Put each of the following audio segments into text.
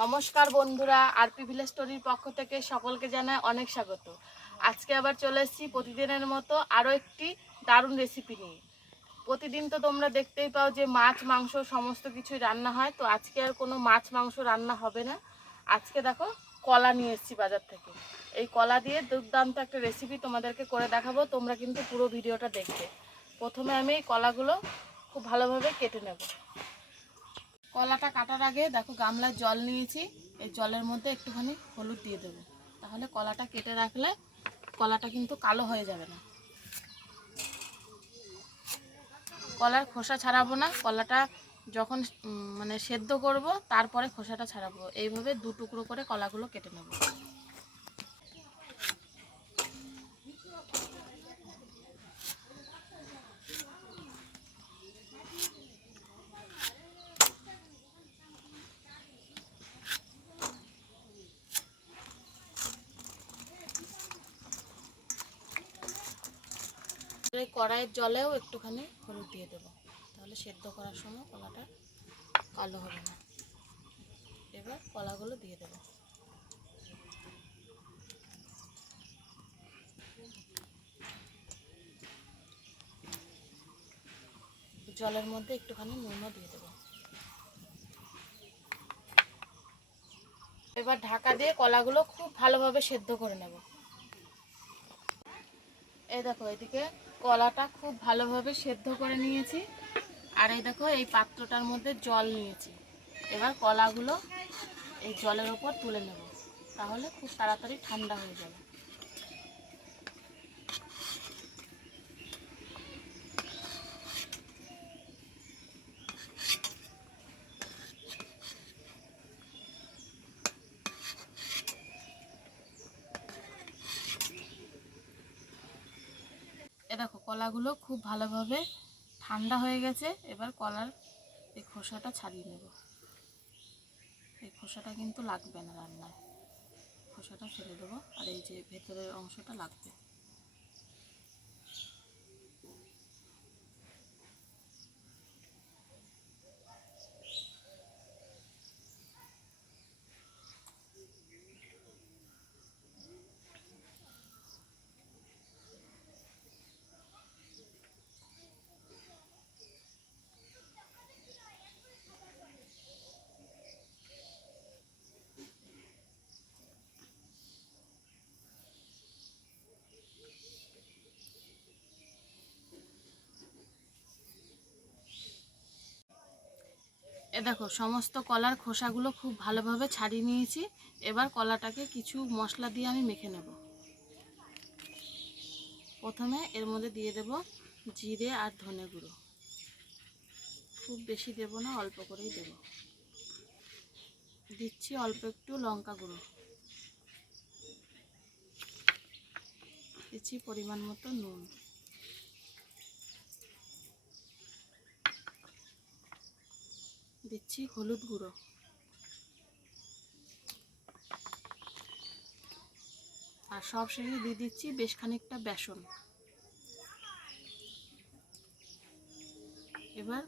নমস্কার বন্ধুরা, RP village স্টোরির পক্ষ থেকে সকলকে জানাই অনেক স্বাগত। আজকে আবার চলে এসেছি প্রতিদিনের মতো আরও একটি দারুণ রেসিপি নিয়ে। প্রতিদিন তো তোমরা দেখতেই পাও যে মাছ মাংস সমস্ত কিছুই রান্না হয়, তো আজকে আর কোনো মাছ মাংস রান্না হবে না। আজকে দেখো কলা নিয়ে এসেছি বাজার থেকে। এই কলা দিয়ে দুর্দান্ত একটা রেসিপি তোমাদেরকে করে দেখাবো, তোমরা কিন্তু পুরো ভিডিওটা দেখবে। প্রথমে আমি এই কলাগুলো খুব ভালোভাবে কেটে নেব। কলাটা কাটার আগে দেখো গামলায় জল নিয়েছি, এই জলের মধ্যে একটুখানি হলুদ দিয়ে দেবো, তাহলে কলাটা কেটে রাখলে কলাটা কিন্তু কালো হয়ে যাবে না। কলার খোসা ছাড়াবো না, কলাটা যখন সেদ্ধ করব তারপরে খোসাটা ছাড়াবো। এইভাবে দু টুকরো করে কলাগুলো কেটে নেব। এই কড়াইয়ের জলেও একটুখানি হলুদ দিয়ে দেবো, তাহলে সেদ্ধ করার সময় কলাটা কালো হবে না। এবার কলাগুলো দিয়ে দেবো। জলের মধ্যে একটুখানি নুনও দিয়ে দেবো। এবার ঢাকা দিয়ে কলাগুলো খুব ভালোভাবে সেদ্ধ করে নেব। এই দেখো এদিকে কলাটা খুব ভালোভাবে সেদ্ধ করে নিয়েছি, আর এই দেখো এই পাত্রটার মধ্যে জল নিয়েছি। এবার কলাগুলো এই জলের ওপর তুলে নেব, তাহলে খুব তাড়াতাড়ি ঠান্ডা হয়ে যাবে। এ দেখো কলাগুলো খুব ভালোভাবে ঠান্ডা হয়ে গেছে। এবার কলার এই খোসাটা ছাড়িয়ে নেব। এই খোসাটা কিন্তু লাগবে না রান্নায়, খোসাটা ফেলে দেবো, আর এই যে ভেতরের অংশটা লাগবে। এ দেখো সমস্ত কলার খোসাগুলো খুব ভালোভাবে ছাড়িয়ে নিয়েছি। এবার কলাটাকে কিছু মশলা দিয়ে আমি মেখে নেব। প্রথমে এর মধ্যে দিয়ে দেব জিরে আর ধনে গুঁড়ো। খুব বেশি দেব না, অল্প করেই দেব। দিচ্ছি অল্প একটু লঙ্কা গুঁড়ো, দিচ্ছি পরিমাণ মতো নুন, দিচ্ছি হলুদ গুঁড়ো, আর সব শেষে দিয়ে দিচ্ছি বেশ খানিকটা বেসন। এবার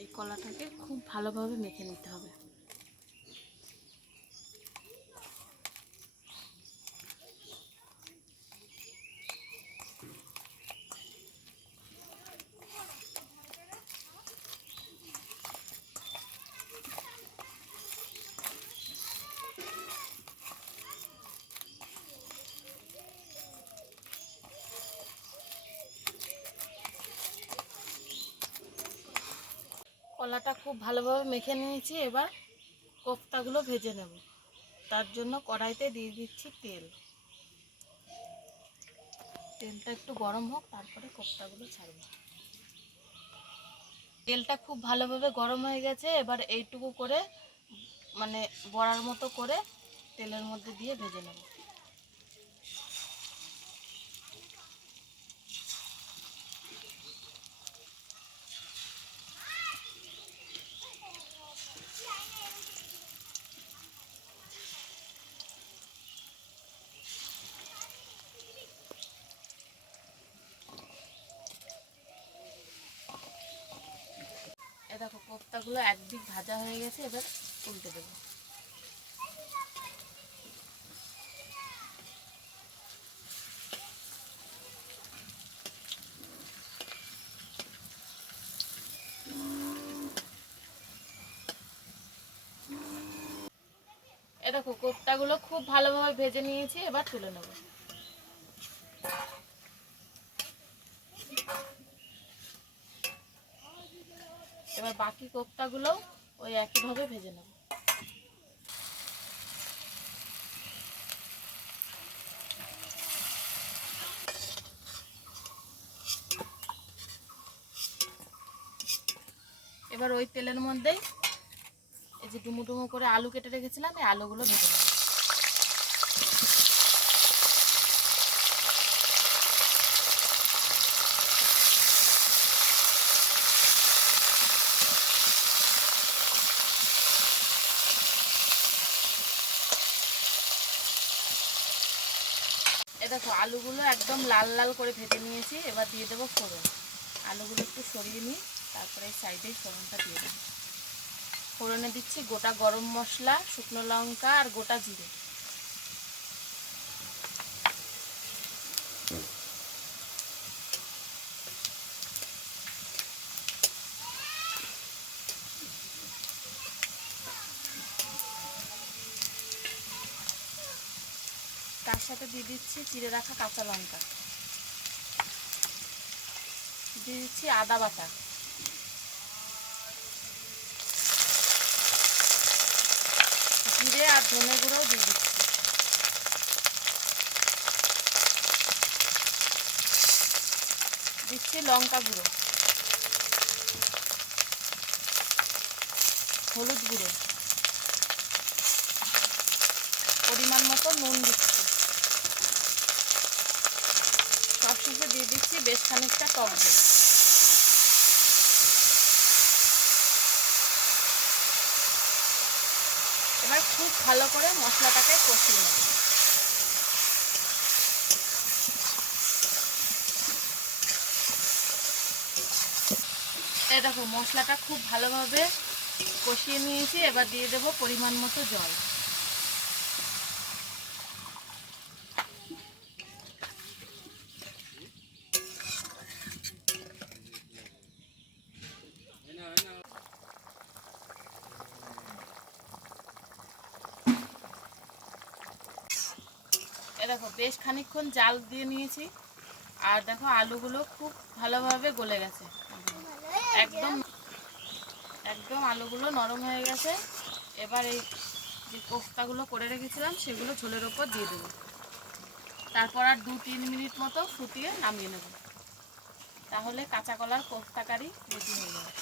এই কলাটাকে খুব ভালোভাবে মেখে নিতে হবে। কলাটা খুব ভালোভাবে মেখে নিয়েছি। এবার কোফতাগুলো ভেজে নেব। তার জন্য কড়াইতে দিয়ে দিচ্ছি তেল। তেলটা একটু গরম হোক, তারপরে কোফতাগুলো ছাড়ব। তেলটা খুব ভালোভাবে গরম হয়ে গেছে। এবার এইটুকু করে বড়ার মতো করে তেলের মধ্যে দিয়ে ভেজে নেব। এ দেখো কোপ্তাগুলো একদিক ভাজা হয়ে গেছে, এবার উল্টে দেবো। এ দেখো কোপ্তাগুলো খুব ভালোভাবে ভেজে নিয়েছি, এবার তুলে নেব। এবার বাকি কোপ্তাগুলো ওই একইভাবে ভেজে নেব। এবার ওই তেলের মধ্যেই এই যে ডুমো ডুমো করে আলু কেটে রেখেছিলাম, এই আলুগুলো ভেজে নেব। এ দেখো আলুগুলো একদম লাল লাল করে ভেজে নিয়েছি, এবার দিয়ে দেবো ফোড়ন। আলুগুলো একটু সরিয়ে নিই, তারপরে সাইডে ফোড়নটা দিয়ে দেবো। ফোড়নে দিচ্ছি গোটা গরম মশলা, শুকনো লঙ্কা আর গোটা জিরে। তার সাথে দিয়ে দিচ্ছি চিড়ে রাখা কাঁচা লঙ্কা, দিয়ে দিচ্ছি আদা বাটা, জিরে আর ধনে গুঁড়োও দিয়ে দিচ্ছি। দিচ্ছি লঙ্কা গুঁড়ো, হলুদ গুঁড়ো, পরিমাণ মতো নুন দিচ্ছি। সবশেষে দিয়ে দিচ্ছি বেশ খানিকটা টক দই। এবার খুব ভালো করে মশলাটাকে কষিয়ে নেব। এই দেখো মশলাটা খুব ভালোভাবে কষিয়ে নিয়েছি, এবার দিয়ে দেবো পরিমাণ মতো জল। এ দেখো বেশ খানিকক্ষণ জাল দিয়ে নিয়েছি, আর দেখো আলুগুলো খুব ভালোভাবে গলে গেছে, একদম একদম আলুগুলো নরম হয়ে গেছে। এবার এই যে কোফতাগুলো করে রেখেছিলাম সেগুলো ঝোলের ওপর দিয়ে দেবো, তারপর আর 2-3 মিনিট মতো ফুটিয়ে নামিয়ে নেব। তাহলে কাঁচা কলার কোফতা কারি রেডি হয়ে যাবে।